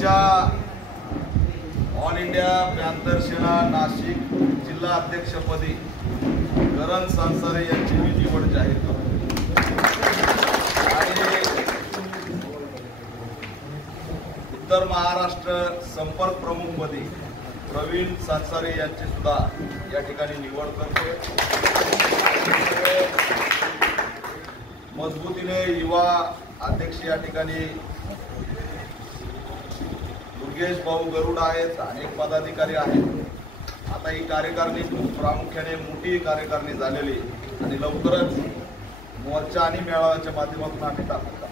युवाच्या all India panther सेना नाशिक जिल्हा अध्यक्षपदी करण संसारे यांची मी निवड जाहीर करतो आणि उत्तर महाराष्ट्र संपर्क प्रमुखपदी प्रवीण संसारे यांची सुद्धा या ठिकाणी निवड करतोय। मजबूतीने युवा अध्यक्ष या ठिकाणी दुर्गेश भाऊ गरुड आहेत, अनेक पदाधिकारी आहेत। आता ही कार्यकारिणी प्रामुख्याने मोठी कार्यकारिणी झालेली आणि लवकरच मोर्चा आणि मेळाव्याच्या माध्यमातून आम्ही दाखवतो।